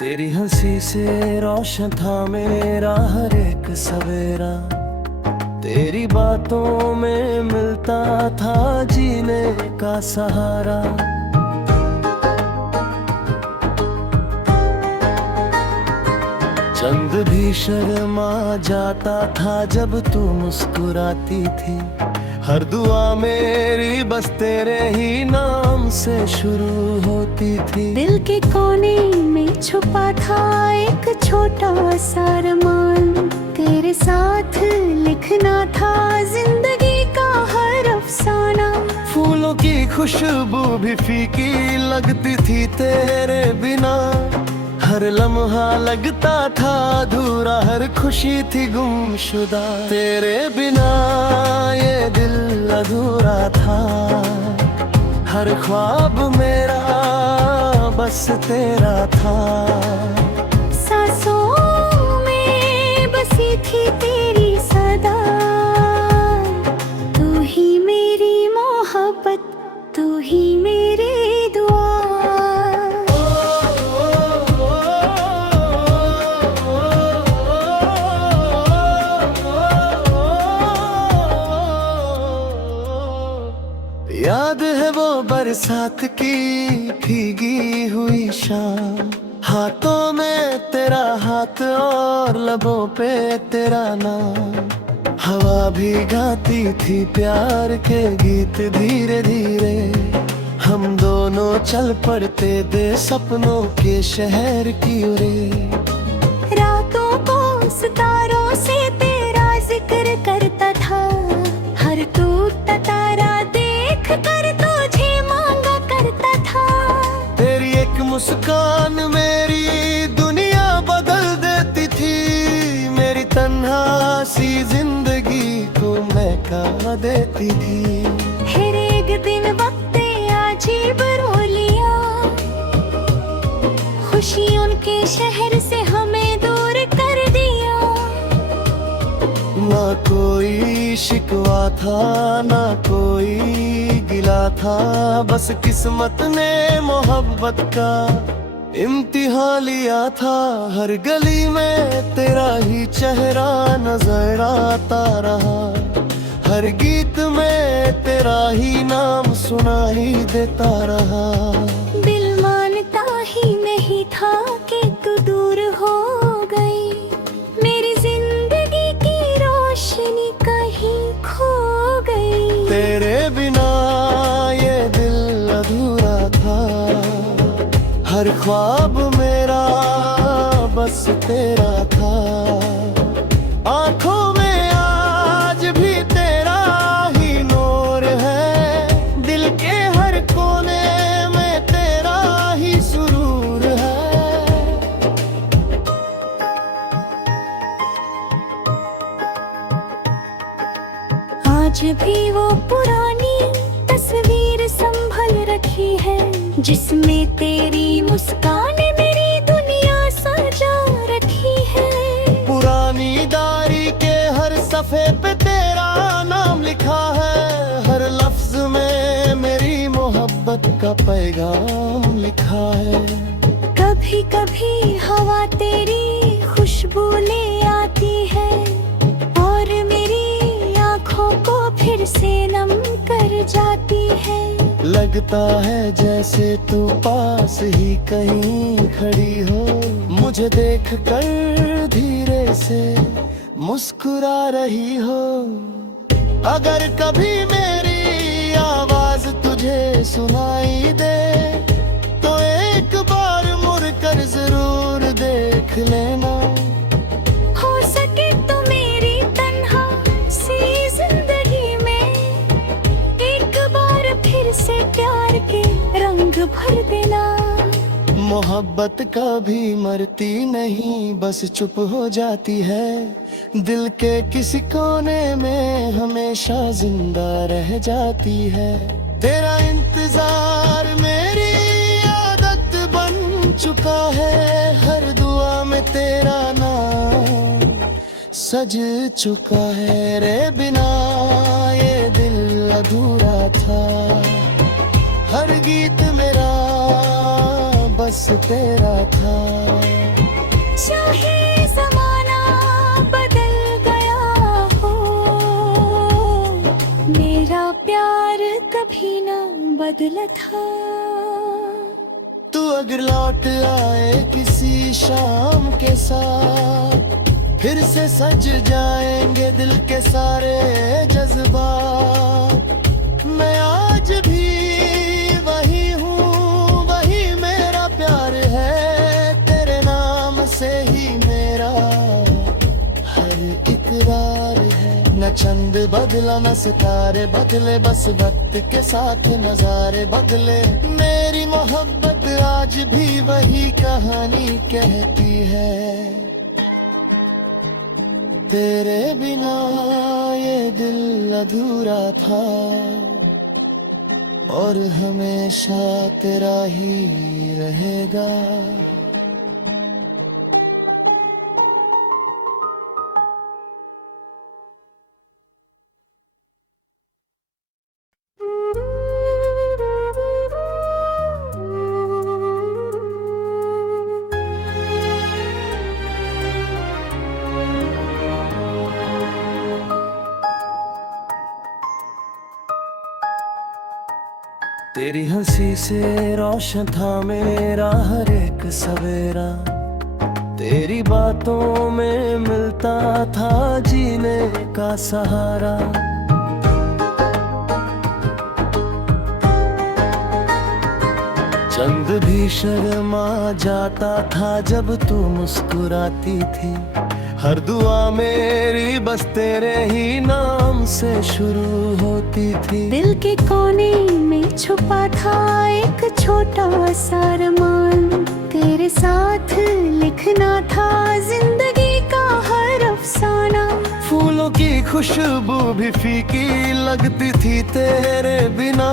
तेरी हंसी से रोशन था मेरा हर एक सवेरा। तेरी बातों में मिलता था जीने का सहारा। चंद भी शर्मा जाता था जब तू मुस्कुराती थी। हर दुआ मेरी बस तेरे ही नाम से शुरू होती थी। दिल के कोने में छुपा था एक छोटा सा अरमान। तेरे साथ लिखना था जिंदगी का हर अफसाना। फूलों की खुशबू भी फीकी लगती थी तेरे बिना। हर लम्हा लगता था अधूरा, हर खुशी थी गुमशुदा। तेरे बिना ये दिल अधूरा था। हर ख्वाब मेरा बस तेरा था। सांसों में बसी थी तेरी सदा। तू ही मेरी मोहब्बत, तू ही मेरी दुआ। याद है वो बरसात की भीगी हुई शाम। हाथों में तेरा हाथ और लबों पे तेरा नाम। हवा भी गाती थी प्यार के गीत धीरे धीरे। हम दोनों चल पड़ते दे सपनों के शहर की ओरे। रातों को सितारों से तेरा जिक्र करता था। हर टूटा तारा देख कर तुझे मांगा करता था। तेरी एक मुस्कान मेरी दुनिया बदल देती थी। मेरी तन्हा सी जिंदगी को महका देती थी। फिर एक दिन वक्त अजीब रोलिया। खुशियों के शहर से हमें दूर कर दिया। ना कोई शिकवा था ना कोई गिला था। बस किस्मत ने मोहब्बत का इम्तिहान लिया था। हर गली में तेरा ही चेहरा नजर आता रहा। हर गीत में तेरा ही नाम सुनाई देता रहा। दिल मानता ही नहीं था कि तू दूर हो गई। मेरी जिंदगी की रोशनी कहीं खो गई। तेरे बिना ये दिल अधूरा था। हर ख्वाब मेरा बस तेरा था। आँखों में आज भी तेरा ही नूर है। दिल के हर कोने में तेरा ही सुरूर है। आज भी वो पुरानी तस्वीर संभल रखी है। जिसमें तेरी मुस्कान मेरी दुनिया सजा रखी है। पुरानी डायरी के हर सफे पे तेरा नाम लिखा है। हर लफ्ज में मेरी मोहब्बत का पैगाम लिखा है। कभी कभी हवा तेरी खुशबू ले आती है। और मेरी आँखों को फिर से नम कर जाती है। लगता है जैसे तू पास ही कहीं खड़ी हो। मुझे देख कर धीरे से मुस्कुरा रही हो। अगर कभी मेरी आवाज तुझे सुनाई दे तो एक बार मुड़ कर जरूर देख लेना। हो सके तो मेरी तन्हा सी जिंदगी में एक बार फिर से प्यार के रंग भर देना। मोहब्बत कभी मरती नहीं बस चुप हो जाती है। दिल के किसी कोने में हमेशा जिंदा रह जाती है। तेरा इंतजार मेरी आदत बन चुका है। हर दुआ में तेरा नाम सज चुका है। रे बिना ये दिल अधूरा था। हर गीत मेरा बस तेरा था। चाहे जमाना बदल गया हो, मेरा प्यार कभी न बदला था। तू अगर लौट आए किसी शाम के साथ, फिर से सज जाएंगे दिल के सारे जज्बात। मैं आज भी वही हूँ, वही मेरा प्यार है, तेरे नाम से ही मेरा हर इकरार है। न चंद बदला न सितारे बदले, बस वक्त के साथ नजारे बदले। मेरी मोहब्बत आज भी वही कहानी कहती है, तेरे बिना ये दिल अधूरा था और हमेशा तेरा ही रहेगा। तेरी हंसी से रोशन था मेरा हर एक सवेरा, तेरी बातों में मिलता था जीने का सहारा। चंद भी शर्मा जाता था जब तू मुस्कुराती थी, हर दुआ मेरी बस तेरे ही नाम से शुरू होती थी। दिल के कोने में छुपा था एक छोटा सा अरमान, तेरे साथ लिखना था जिंदगी का हर अफसाना। फूलों की खुशबू भी फीकी लगती थी तेरे बिना,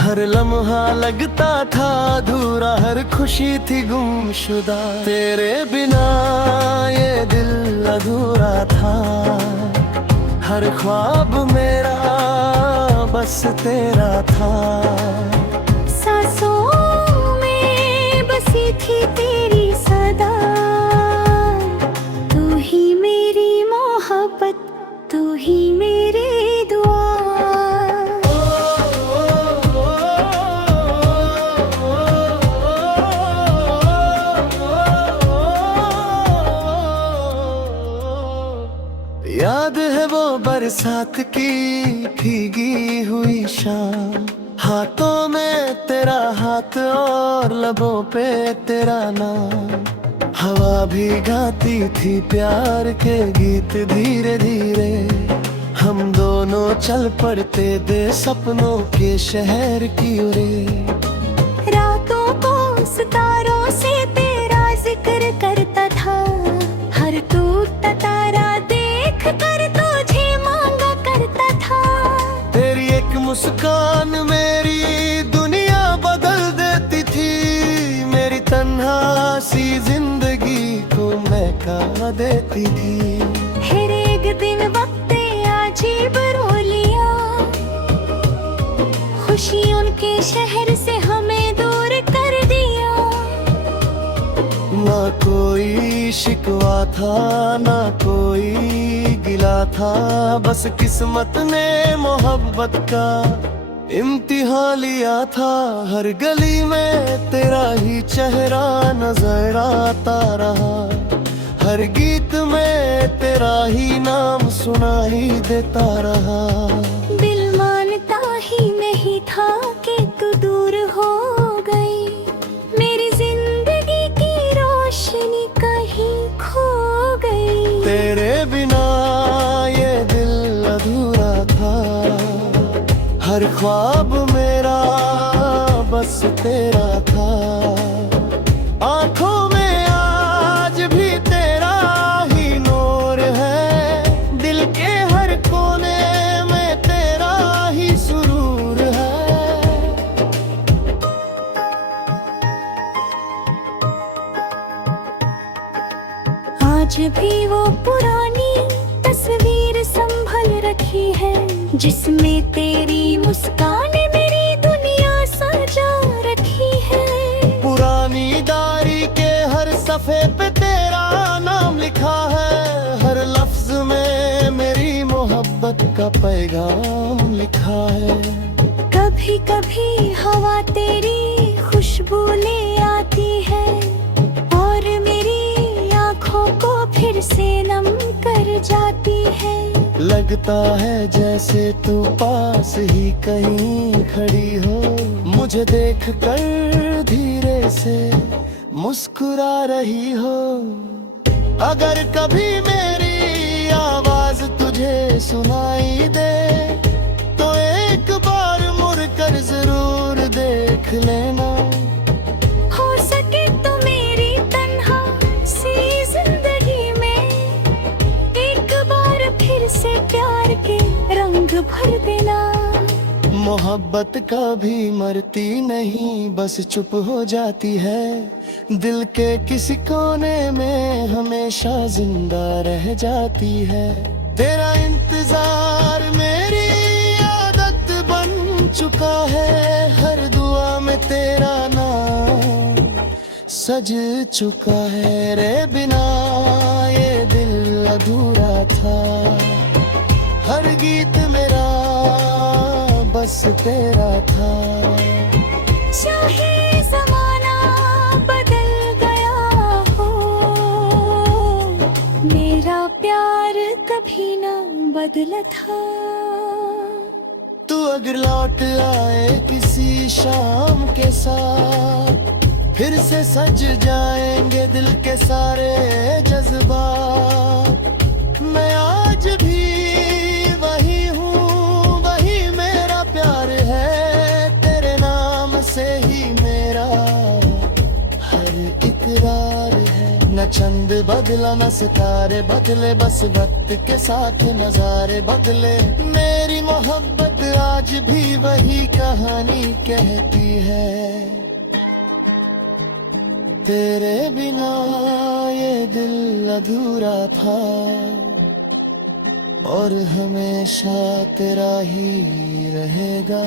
हर लम्हा लगता था अधूरा, हर खुशी थी गुमशुदा। तेरे बिना ये दिल अधूरा था, हर ख्वाब मेरा बस तेरा था। सांसों में बसी थी तेरी सदा, तू ही मेरी मोहब्बत, तू ही मेरी दुआ। याद है वो बरसात की भीगी हुई शाम, हाथों में तेरा हाथ और लबों पे तेरा नाम। हवा भी गाती थी प्यार के गीत धीरे धीरे, हम दोनों चल पड़ते दे सपनों के शहर की ओरे। रातों को सितारों से तेरा जिक्र करता था, हर टूटता तारा कर तुझे मांगा करता था। तेरी एक मुस्कान मेरी दुनिया बदल देती थी, मेरी तन्हा सी जिंदगी को महका देती थी। हर एक दिन वक्त अजीब रोलियां, खुशी उनके शहर से हमें दूर कर दिया। ना कोई शिकवा था ना कोई गिला था, बस किस्मत ने मोहब्बत का इम्तिहान लिया था। हर गली में तेरा ही चेहरा नजर आता रहा, हर गीत में तेरा ही नाम सुनाई देता रहा। दिल मानता ही नहीं था कि तू दूर हो गई, मेरी जिंदगी की रोशनी कहीं खो गई। तेरे बिना ये दिल अधूरा था, हर ख्वाब मेरा बस तेरा था। आंखों में आज भी तेरा ही नूर है, दिल के हर कोने में तेरा ही सुरूर है। आज भी वो पुरानी तस्वीर संभल रखी है, जिसमें तेरी मुस्कान मेरी दुनिया सजा रखी है। पुरानी सफ़े पे तेरा नाम लिखा है, हर लफ्ज में मेरी मोहब्बत का पैगाम लिखा है। कभी कभी हवा तेरी खुशबू ले आती है और मेरी आँखों को फिर से नम कर जाती है। लगता है जैसे तू पास ही कहीं खड़ी हो, मुझे देख कर धीरे से मुस्कुरा रही हो। अगर कभी मेरी आवाज तुझे सुनाई दे तो एक बार मुड़ कर जरूर देख लेना। हो सके तो मेरी तन्हा सी जिंदगी में एक बार फिर से प्यार के रंग भर देना। मोहब्बत कभी मरती नहीं, बस चुप हो जाती है, दिल के किसी कोने में हमेशा जिंदा रह जाती है। तेरा इंतजार मेरी आदत बन चुका है, हर दुआ में तेरा नाम सज चुका है। रे बिना ये दिल अधूरा था, हर गीत मेरा बस तेरा था। चाहे जमाना बदल गया हो, मेरा प्यार कभी न बदला था। तू अगर लौट आए किसी शाम के साथ, फिर से सज जाएंगे दिल के सारे जज्बात। मैं आज भी वही हूँ, वही मेरा प्यार है, तेरे नाम से ही मेरा हर इकरार है। न चंद बदला न सितारे बदले, बस वक्त के साथ नजारे बदले। मेरी मोहब्बत आज भी वही कहानी कहती है, तेरे बिना ये दिल अधूरा था और हमेशा तेरा ही रहेगा।